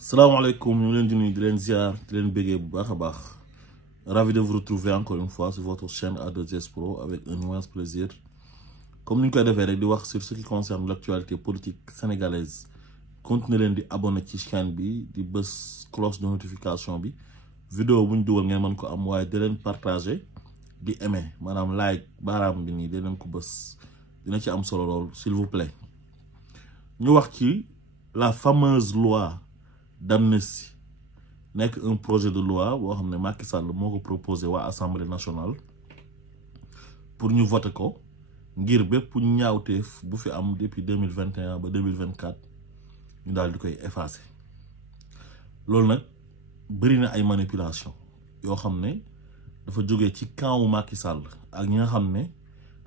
Salam alaikum, nous sommes ravi de vous retrouver encore une fois sur votre chaîne A2S Pro avec un immense plaisir. Comme nous l'avons fait, de sur ce qui concerne l'actualité politique sénégalaise. Continuez de vous abonner à la chaîne, de bës cloche de notification. Vidéo bu ñu dugal ngeen mën ko am waaye di leen partager di aimer maanaam like baaraam bi nii di leen ko bës dina ci am solo lool s'il vous plaît. ñu wax ci la fameuse loi d'amnistie nekk un projet de loi boo xam ne Macky Sall moo ko proposé waa Assemblée Nationale pour ñu voter ko ngir bépp ñaawteef bu fi am depuis 2021 ba 2024 ñu daal di koy effacer loolu nag bëri na ay manipulation yoo xam ne dafa jógee ci camp wu Macky Sall ak ñi nga xam ne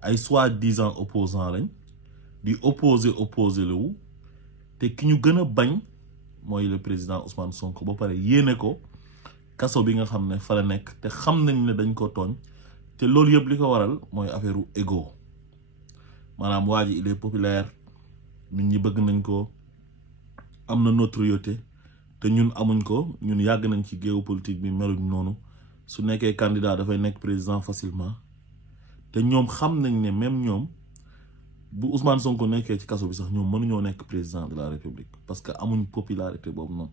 ay soi-disant opposants lañ di opposé lewu te ki ñu gën a bañ mooy le président Ousmane Sonko ba pare yéene ko kaso bi nga xam ne fa la nekk te xam nañ ne dañ ko tooñ te loolu yëpp li ko waral mooy affaire u ego maanaam waa ji il est populaire nit ñi bëgg nañ ko am na notoriété te ñun amuñ ko ñun yàgg nañ ci géopolitique bi meluñ noonu su nekkee candidat dafay nekk président facilement te ñoom xam nañ ne même ñoom bu Ousmane Sonko nekkee ci kaso bi sax ñoom mënuñoo nekk président de la République parce que amuñ popularité boobu noonu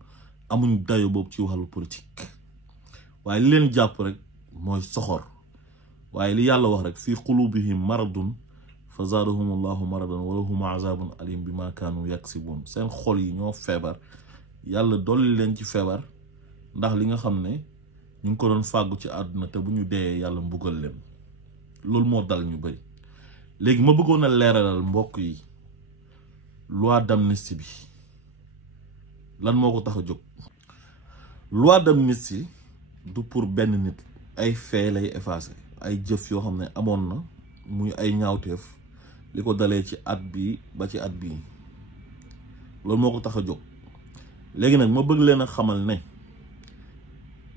amuñ dayo boobu ci wàllu politique waaye li leen jàpp rek mooy soxor waaye li yàlla wax rek fii qulubihim maradun fa zaadahum allahu maradan wa lahum azabun alim bi ma kaanu yaksibun seen xol yi ñoo feebar yàlla dolli leen ci feebar ndax li nga xam ne ñu ngi ko doon fàggu ci àdduna te bu ñu dee yàlla mbugal leen loolu moo dal ñu bëri léegi ma bëggoon a leeralal mbokk yi loi d'amnistie bi lan moo ko tax a jóg loi d'amnistie du pour benn nit ay fait lay effacer ay jëf yoo xam ne amoon na muy ay ñaawteef li ko dalee ci at bi ba ci at bii loolu moo ko tax a jóg léegi nag ma bëgg leen a xamal ne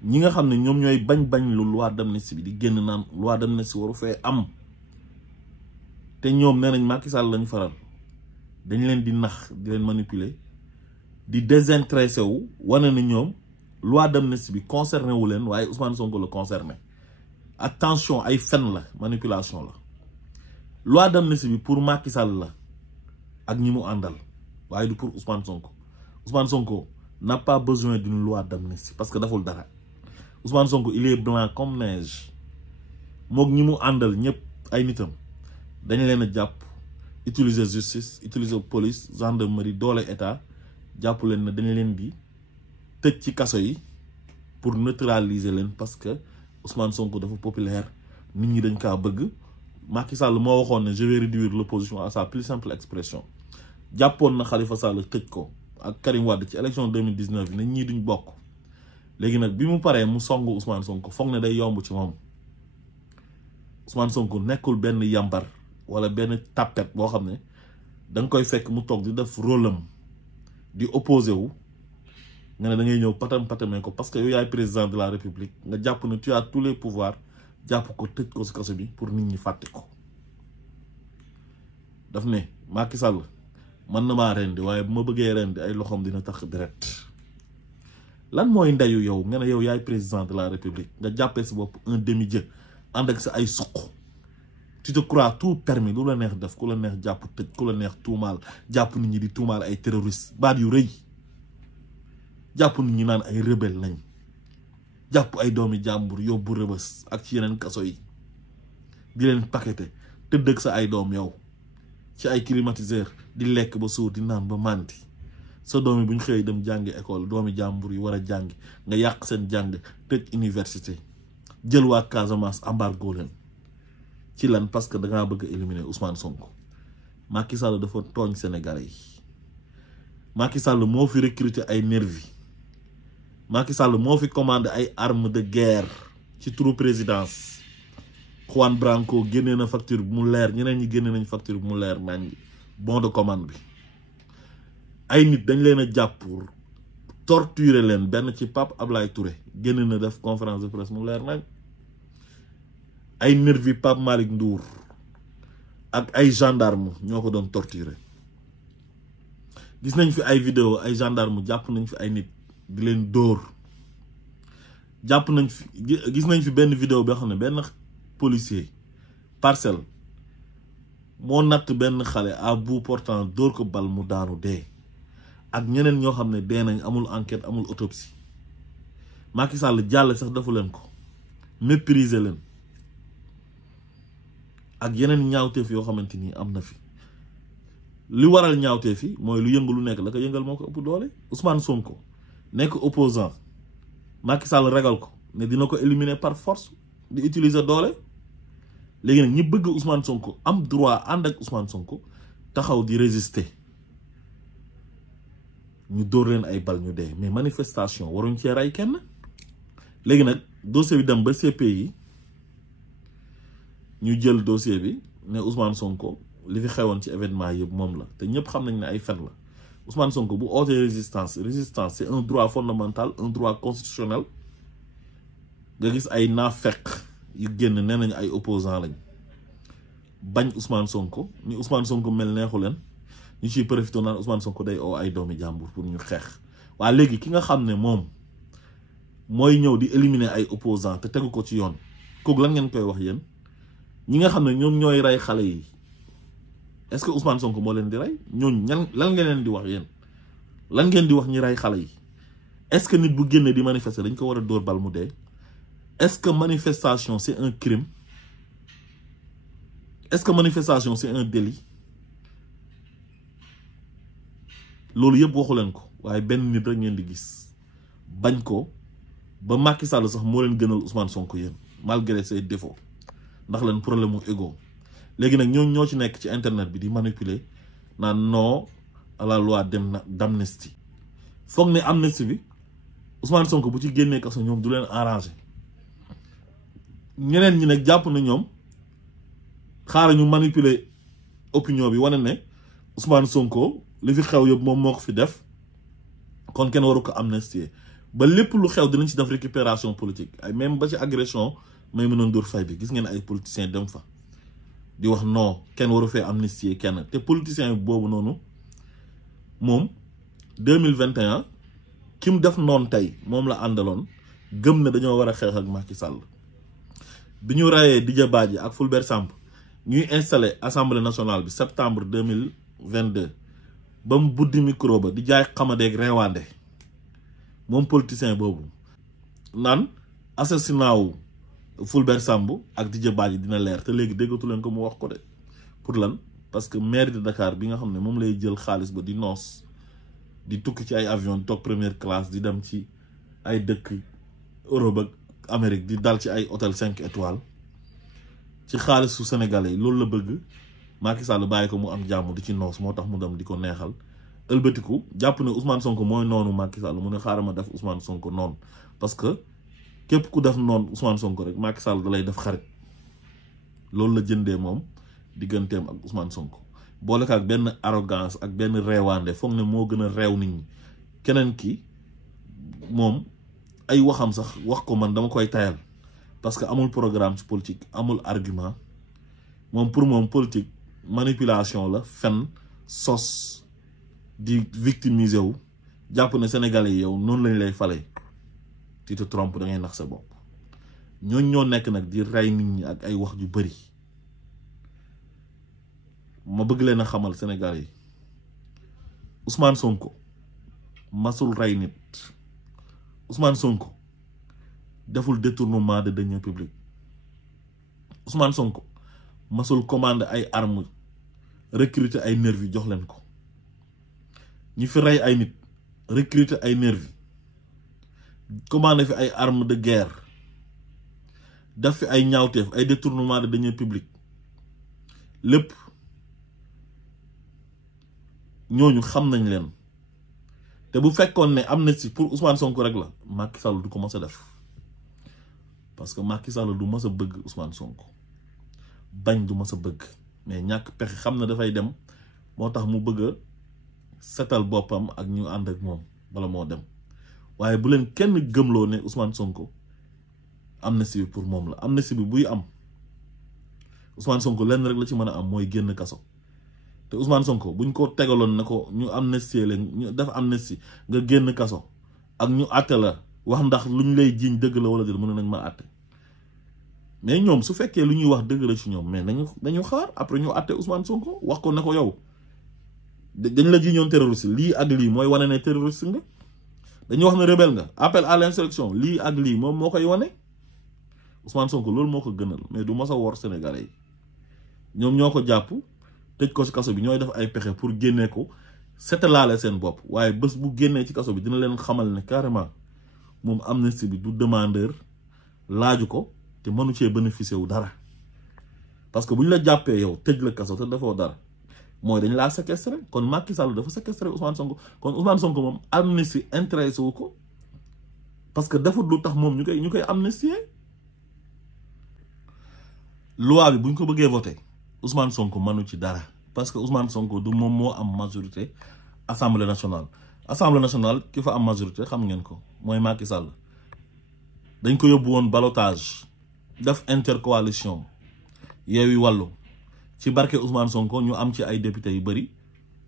ñi nga xam ne ñoom ñooy bañ lu loi d'amnistie bi di génn naan loi d'amnistie waru fee am te ñoom nee nañ Macky Sall lañ faral dañ leen di nax di leen manipuler di désintéressé wu wane na ñoom loi d'amnistie bi concerné wu leen waaye Ousmane Sonko la concerné attention ay fen la manipulation la loi d'amnistie bi pour Macky Sall la ak ñi mu àndal waaye du pour Ousmane Sonko. Ousmane Sonko n'a pas besoin d'une loi d'amnistie parce que daful dara Ousmane Sonko il est blanc comme neige moog ñi mu àndal ñëpp ay nitam dañ leen a jàpp utiliser justice utiliser police gendarmerie doole état jàpp leen ne dañ leen di tëj ci kaso yi pour neutraliser leen parce que Ousmane Sonko dafa populaire nit ñi dañ kaa bëgg Macky Sall moo waxoon ne je vais réduire l'opposition à sa plus simple expression jàppoon na Khalifa Sall tëj ko ak Karim Wade ci élection 2019 bi ne ñii duñ bokk léegi nag bi mu paree mu songu Ousmane Sonko foog ne day yomb ci moom Ousmane Sonko nekkul benn yambar wala benn tapet boo xam ne da nga koy fekk mu toog di def rôle am di opposé wu nga ne da ngay ñëw patamee ko parce que yow yaay président de la République nga jàpp ne tu as tous les pouvoirs jàpp ko tëj ko si kaso bi pour nit ñi fàtte ko daf ne Macky Sall man na maa rendi waaye bu ma bëggee rendi ay loxoom dina tax deret lan mooy ndeyu yow nga ne yow yaay président de la République nga jàppee si bopp un demi-dieu ànd ak sa ay suq tu te crois tout permis lu la neex def ku la neex jàpp tëj ku la neex tuumaal jàpp nit ñi di tuumaal ay terroriste baat yu rëy jàpp nit ñi naan ay rebelle lañ jàpp ay doomi jàmbur yóbbu rëbës ak ci yeneen kaso yi di leen paqueté tëdd ak sa ay doom yow ci ay climatiseur di lekk ba suur di naan ba màndi sa doom yi bu ñu xëyee dem jàngi école doomi jàmbur yi war a jàngi nga yàq seen jàng tëj université jël waa Casamance embargo leen ci lan parce que da ngaa bëgg a éliminer Ousmane Sonko Macky Sall dafa tooñ Sénégalais yi Macky Sall moo fi recruter ay nervi Macky Sall moo fi commandé ay armes de guerre ci turu présidence Juan Branco génnee na facture bu mu leer ñeneen ñi génne nañ facture bu mu leer nañ bon de commande bi ay nit dañ leen a jàpp pour torturer leen benn ci Pape Ablaye Touré génne na def conférence de presse mu leer nañ ay nervi Pape Malick Ndour ak ay gendarme ñoo ko doon torturer gis nañ fi ay vidéo ay gendarme jàpp nañ fi ay nit di leen dóor jàpp nañ fi gis nañ fi benn vidéo boo xam ne benn policier parcelle moo natt benn xale à bout portant dóor ko bal mu daanu dee ak ñeneen ñoo xam ne dee nañ amul enquête amul autopsie Macky Sall jàll sax defu leen ko mépriser leen ak yeneen ñaawteef yoo xamante ni am na fi li waral ñaawteef yi mooy lu yëngu lu nekk la ko yëngal moo ko ëpp doole Ousmane Sonko nekk opposant Macky Sall ragal ko ne dina ko éliminer par force di utiliser doole léegi nag ñi bëgg Ousmane Sonko am droit ànd ak Ousmane Sonko taxaw di résister ñu dóor leen ay bal ñu dee mais manifestation waruñ cee rey kenn léegi nag dossier bi dem ba CPI ñu jël dossier bi ne Ousmane Sonko li fi xewoon ci événement yëpp moom la te ñëpp xam nañ ne ay fen la Ousmane Sonko bu ootee résistance c'est un droit fondamental un droit constitutionnel nga gis ay naafeq yu génn nee nañ ay opposant lañ bañ Ousmane Sonko ni Ousmane Sonko mel neexu leen ñu ciy profité naan Ousmane Sonko day oo ay doomi jàmbur pour ñu xeex waa léegi ki nga xam ne moom mooy ñëw di éliminer ay opposant te tegu ko ci yoon kooku lan ngeen koy wax yéen ñi nga xam ne ñoom ñooy rey xale yi est-ce que Ousmane Sonko moo leen di rey ñooñu ñan lan ngeen leen di wax yéen lan ngeen di wax ñi rey xale yi est-ce que nit bu génnee di manifester dañ ko war a dóor bal mu dee est-ce que manifestation c'est un crime est-ce que manifestation c'est un délit loolu yëpp waxu leen ko waaye benn nit rek ngeen di gis bañ ko ba Macky Sall sax moo leen gënal Ousmane Sonko yéen malgré ses défauts ndax leen problème mu ego léegi nag ñoo ci nekk ci internet bi di manipuler naan non à la loi d'amnistie foog ne amnistie bi Ousmane Sonko bu ci génnee kaso ñoom du leen arrangé ñeneen ñi nag jàpp na ñoom xaaral ñu manipuler opinion bi wane ne Ousmane Sonko li fi xew yëpp moom moo ko fi def kon kenn waru ko amnistier ba lépp lu xew dinañ ci def récupération politique ay même ba ci agression Maimouna Ndour fay bi gis ngeen ay politiciens dem fa di wax non kenn waru fee amnistier kenn te politicien boobu noonu moom 2021 ki mu def noonu tey moom la àndaloon gëm ne dañoo war a xeex ak Macky Sall bi ñu rayee Diaz ak Fulbert Sambou ñuy installé Assemblée Nationale bi septembre 2022 ba mu buddi micro ba di jaay xamadeeg reewaande moom politicien boobu naan assassinat wu Fulbert Sambou ak Diaz dina leer te léegi déggatu leen ko mu wax ko de pour lan parce que maire de Dakar bi nga xam ne moom lay jël xaalis ba di noos di tukki ci ay avion di toog première classe di dem ci ay dëkk Europe ak Amérique di dal ci ay hôtel 5 étoiles ci xaalisu sénégalais yi loolu la bëgg Macky Sall bàyyi ko mu am jàmm di ci noos moo tax mu dem di ko neexal ëlbatiku jàpp ne Ousmane Sonko mooy noonu Macky Sall mu ne xaaral ma def Ousmane Sonko noonu parce que képp ku def noonu Ousmane Sonko rek Macky Sall da lay def xarit loolu la jëndee moom digganteem ak Ousmane Sonko boole ko ak benn arrogance ak benn reewaande foog ne moo gën a reew nit ñi keneen ki moom ay waxam sax wax ko man dama koy tayal parce que amul programme ci politique amul argument moom pour moom politique manipulation la fen sos di victimiser wu jàpp ne sénégalais yi yow noonu lañ lay fale tu te trompes da ngay nax sa bopp ñooñ ñoo nekk nag di rey nit ñi ak ay wax ju bari ma bëgg leen a xamal Sénégal yi Ousmane Sonko masul rey nit Ousmane Sonko deful détournement de deniers publics Ousmane Sonko masul commande ay armes recruter ay nervi jox leen ko ñi fi rey ay nit recruter ay nervi commandé fi ay armes de guerre def fi ay ñaawteef ay détournement de deniers publics lépp ñooñu xam nañ leen te bu fekkoon ne amnistie pour Ousmane Sonko rek la Macky Sall du ko mës a def parce que Macky Sall du mës a bëgg Ousmane Sonko bañ du mës a bëgg mais ñàkk pexe xam na dafay dem moo tax mu bëgg a setal boppam ak ñu ànd ak moom bala moo dem waaye bu leen kenn gëmloo ne Ousmane Sonko amnistie bi pour moom la amnistie bi buy am Ousmane Sonko lenn rek la ci mën a am mooy génn kaso te Ousmane Sonko buñ ko tegaloon na ko ñu amnistie leen ñu def amnistie nga génn kaso ak ñu àtte la wax ndax luñ lay jiiñ dëgg la wala déet mën nañ ma àtte mais ñoom su fekkee lu ñuy wax dëgg la ci ñoom mais dañu xaar après ñu àtte Ousmane Sonko wax ko ne ko yow dañ la jiiñoon terroriste lii ak lii mooy wane ne terroriste nga dañu wax ne rebelle nga appel à l'insurrection lii ak lii moom moo koy wane Ousmane Sonko loolu moo ko gënal mais du mos a wor Sénégalais yi ñoom ñoo ko jàpp tëj ko ci kaso bi ñooy def ay pexe pour génnee ko setalaale seen bopp waaye bés bu génnee ci kaso bi dina leen xamal ne carrément moom amnistie bi du demandeur laaju ko te mënu cee bénéficier wu dara parce que bu ñu la jàppee yow tëj la kaso te dafoo dara mooy dañ laa séquestré kon Macky Sall dafa séquestré Ousmane Sonko kon Ousmane Sonko moom amnistie intéressé wu ko parce que defut lu tax moom ñu koy amnistier loi bi bu ñu ko bëggee voté Ousmane Sonko mënu ci dara parce que Ousmane Sonko du moom moo am majorité Assemblée nationale ki fa am majorité xam ngeen ko mooy Macky Sall dañ ko yóbbu woon ballottage def intercoalition Yewwi Wallu ci barke Ousmane Sonko ñu am ci ay député yu bëri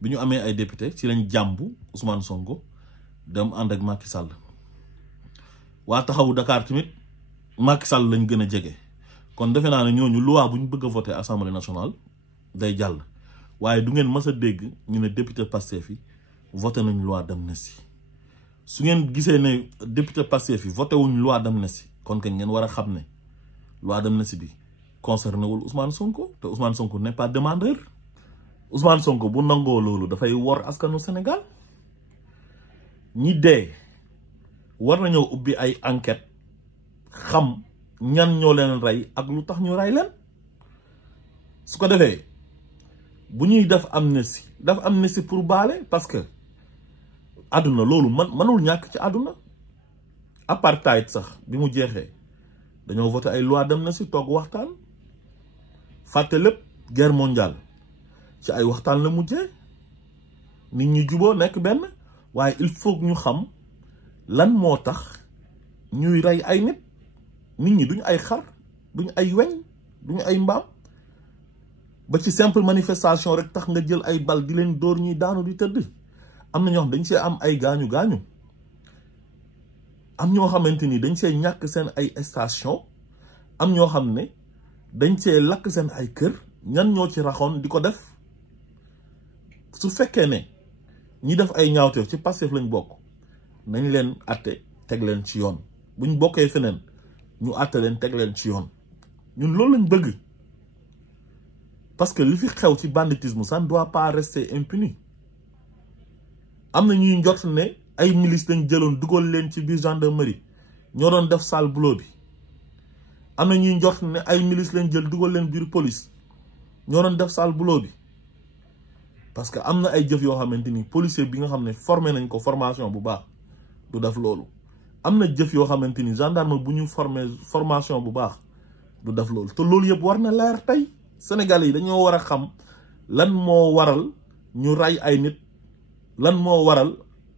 bi ñu amee ay député ci lañ jàmbu Ousmane Sonko dem ànd ak Macky Sall waa taxawu Dakar tamit Macky Sall lañ gën a jege kon defe naa ne ñooñu loi bu ñu bëgg a voté Assemblée nationale day jàll waaye du ngeen mës a dégg ñu ne député Pastef yi voté nañ loi d'amnistie su ngeen gisee ne député Pastef yi voté wuñ loi d'amnistie kon kañ ngeen war a xam ne loi d'amnistie bi concerné wul Ousmane Sonko te Ousmane Sonko n'est pas demandeur Ousmane Sonko bu nangoo loolu dafay wor askanu Sénégal ñi dee war nañoo ubbi ay enquête xam ñan ñoo leen rey ak lu tax ñu rey leen su ko defee bu ñuy def amnistie pour baale parce que àdduna loolu mënul ñàkk ci àdduna apartheid sax bi mu jeexee dañoo voté ay loi d'amnistie toog waxtaan fàtte lépp guerre mondiale ci ay waxtaan la mujjee nit ñi juboo nekk benn waaye il faut ñu xam lan moo tax ñuy rey ay nit ñi duñu ay xar duñu ay weñ duñu ay mbaam ba ci simple manifestation rek tax nga jël ay bal di leen dóor ñuy daanu di tëdd am na ñoo xam dañ see am ay gaañu am ñoo xamante ni dañ see ñàkk seen ay station am ñoo xam ne dañ see lakk seen ay kër ñan ñoo ci raxoon di ko def su fekkee ne ñi def ay ñaawteef ci Pastef lañ bokk nañ leen atte teg leen ci yoon buñ bokkee feneen ñu atte leen teg leen ci yoon ñun loolu lañ bëgg parce que li fi xew ci banditisme ça ne doit pas rester impuni am na ñuy njort ne ay milices lañ jëloon dugal leen ci biir gendarmerie ñoo doon def sale boulot bi am na ñuy njort ne ay milices lañ jël dugal leen biir police ñoo doon def sale boulot bi parce que am na ay jëf yoo xamante ni policier bi nga xam ne formé nañ ko formation bu baax du def loolu am na jëf yoo xamante ni gendarme bu ñu formation bu baax du def loolu te loolu yëpp war na leer tey Sénégalais yi dañoo war a xam lan moo waral ñu rey ay nit lan moo waral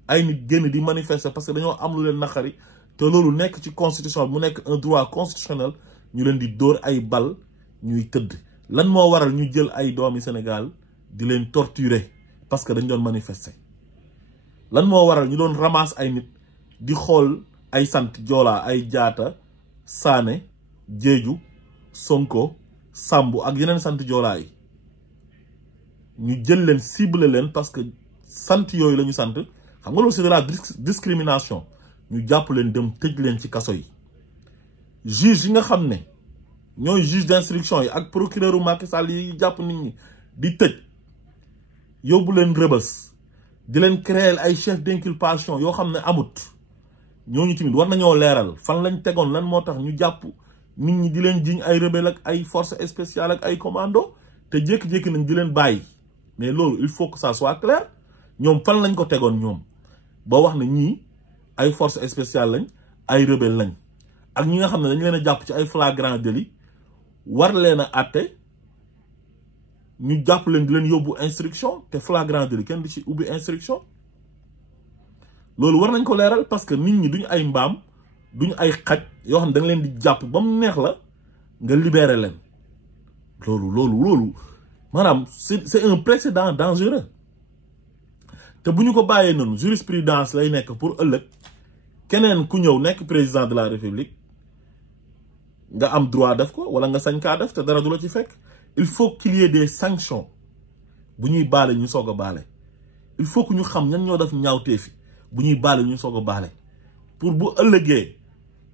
ay nit génn di manifester parce que dañoo am lu leen naqari te loolu nekk ci constitution mu nekk un droit constitutionnel ñu leen di dóor ay bal ñuy tëdd lan moo waral ñu jël ay doomi Sénégal di leen torturer parce que dañ doon manifester lan moo waral ñu doon ramasse ay nit di xool ay sant Joola ay Jaata Saane Jeeju Sonko Sambu ak yeneen sant Joolaa yi ñu jël leen cible leen parce que sant yooyu la ñu sant xam nga loolu c'est de la discrimination ñu jàpp leen dem tëj leen ci kaso yi juge yi nga xam ne ñooy juge d'instruction yi ak procureur u Macky Sall yi jàpp nit ñi di tëj yóbbu leen rëbës di leen créer ay chef d'inculpation yoo xam ne amut ñooñu tamit war nañoo leeral fan lañ tegoon lan moo tax ñu jàpp nit ñi di leen jiñ ay rebelle ak ay forces spéciales ak ay commando te jékki-jékki nañ di leen bàyyi mais loolu il faut que ça soit clair ñoom fan lañ ko tegoon ñoom ba wax ne ñii ay forces spéciales lañ ay rebelle lañ ak ñi nga xam ne dañ leen a jàpp ci ay flagrant délit war leen a àtte ñu jàpp leen di leen yóbbu instruction te flagrant délit kenn du ci ubbi instruction loolu war nañ ko leeral parce que nit ñi duñu ay mbaam duñu ay xaj yoo xam ne da nga leen di jàpp ba mu neex la nga libérer leen loolu maanaam c'est un précédent dangereux te bu ñu ko bàyyee noonu jurisprudence lay nekk pour ëllëg keneen ku ñëw nekk président de la république nga am droit def ko wala nga sañ kaa def te dara du la ci fekk. Il faut qu'il y ait des sanctions bu ñuy baale ñu soog a baale. Il faut que ñu xam ñan ñoo def ñaawtee fi bu ñuy baale ñu soog a baale pour bu ëllëgee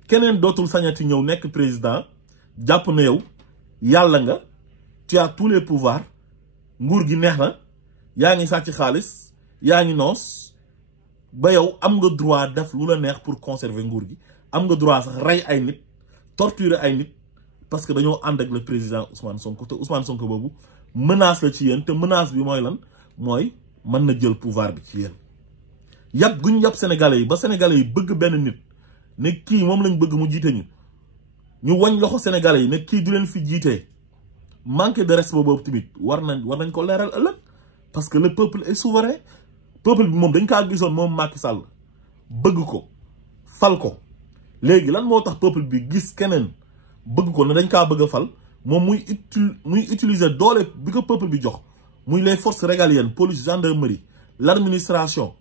keneen dootul sañati ñëw nekk président jàpp na yow yàlla nga tu as tous les pouvoirs nguur gi neex na yaa ngi sàcc xaalis yaa ngi noos ba yow am nga droit def lu la neex pour conserver nguur gi am nga droit sax rey ay nit torturer ay nit parce que dañoo ànd ak le président Ousmane Sonko te Ousmane Sonko boobu menace la ci yéen te menace bi mooy lan mooy mën na jël pouvoir bi ci yéen yàpp guñ yàpp sénégalais yi ba sénégalais yi bëgg benn nit ne kii moom lañ bëgg mu jiite ñu wañ loxo sénégalais yi ne kii du leen fi jiitee manque de respect boobu tamit war nañ ko leeral ëllëg parce que le peuple est souverain peuple bi moom dañ kaa gisoon moom Macky Sall bëgg ko fal ko léegi lan moo tax peuple bi gis keneen bëgg ko ne dañ kaa bëgg a fal moom muy utiliser doole bi ko peuple bi jox muy les forces régaliennes police gendarmerie l'administration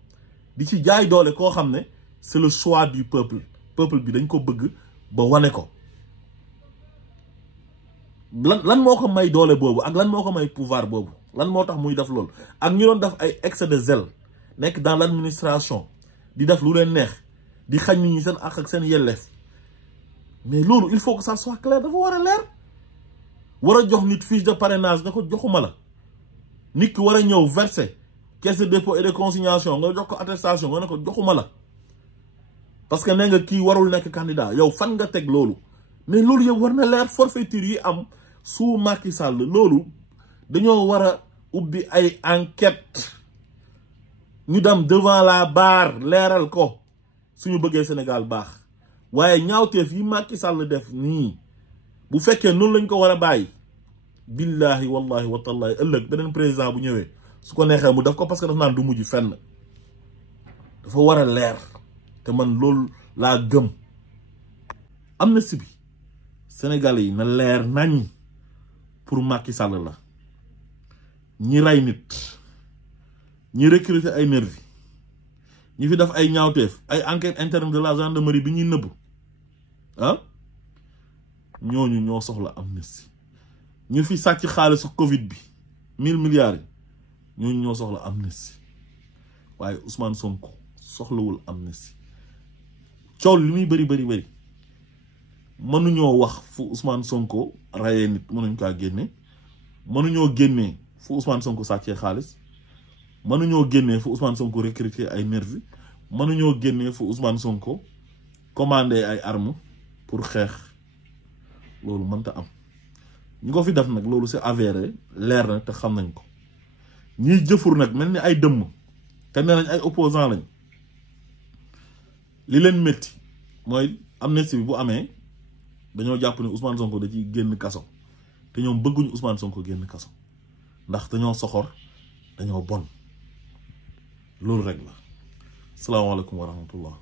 di ci jaay doole koo xam ne c'est le choix du peuple bi dañ ko bëgg ba wane ko lan moo ko may doole boobu ak lan moo ko may pouvoir boobu lan moo tax muy def loolu ak ñu doon def ay excès de zèle nekk dans l'administration di def lu leen neex di xañ nit ñi seen ak ak seen yelleef mais loolu il faut que ça soit clair dafa war a leer war a jox nit fiche de parrainage nga ko joxuma la nit ki war a ñëw verser caisse de dépôt et de consignation nga jox ko attestation nga ne ko joxuma la parce que nee nga kii warul nekk candidat yow fan nga teg loolu mais loolu yëpp war na leer forfaiture yi am sous Macky Sall loolu dañoo war a ubbi ay enquête ñu dem devant la barre leeral ko suñu bëggee Sénégal baax waaye ñaawteef yi Macky Sall def nii bu fekkee noonu lañ ko war a bàyyi billahi wallahi wa tallahi ëllëg beneen président bu ñëwee su ko neexee mu def ko parce que daf naan du mujj fenn dafa war a leer te man loolu laa gëm amnistie bi Sénégalais yi na leer nañ pour Macky Sall la ñi rey nit ñi recruter ay nervi ñi fi def ay ñaawteef ay enquête interne de la gendarmerie bi ñuy nëbb ñooñu ñoo soxla amnistie ñu fi sàcc xaalisu Covid bi 1000 milliards yi ñooñu ñoo soxla amnistie waaye Ousmane Sonko soxlawul amnistie coow li muy bëri mënuñoo wax fu Ousmane Sonko rayee nit mënuñ kaa génne mënuñoo génnee fu Ousmane Sonko sàccee xaalis mënuñoo génnee fu Ousmane Sonko recruter ay nervi mënuñoo génnee fu Ousmane Sonko commandé ay armes pour xeex loolu mënta am ñu ko fi def nag loolu c'est avéré leer na te xam nañ ko ñiy jëfur nag mel ni ay dëmm te nee nañ ay opposant lañ li leen métti mooy amnistie bi bu amee dañoo jàpp ne Ousmane Sonko da ciy génn kaso te ñoom bëgguñu Ousmane Sonko génn kaso ndax dañoo soxor dañoo bon loolu rek la salaamaaleykum wa rahmatullah